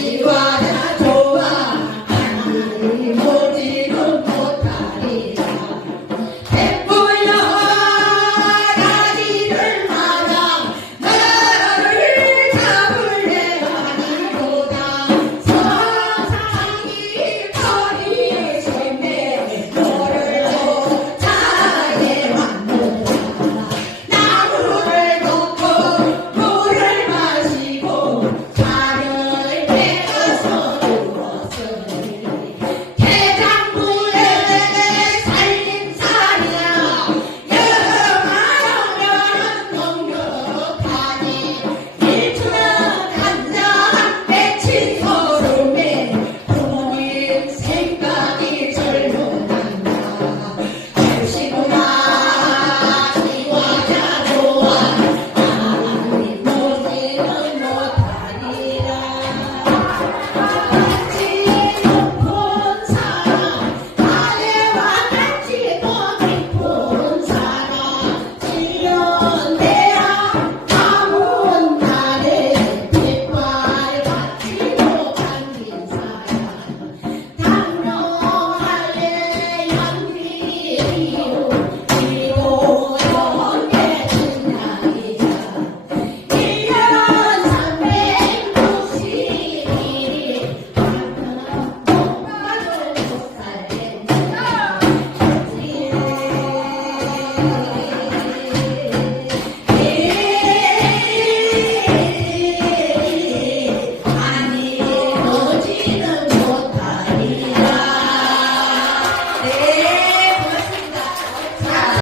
И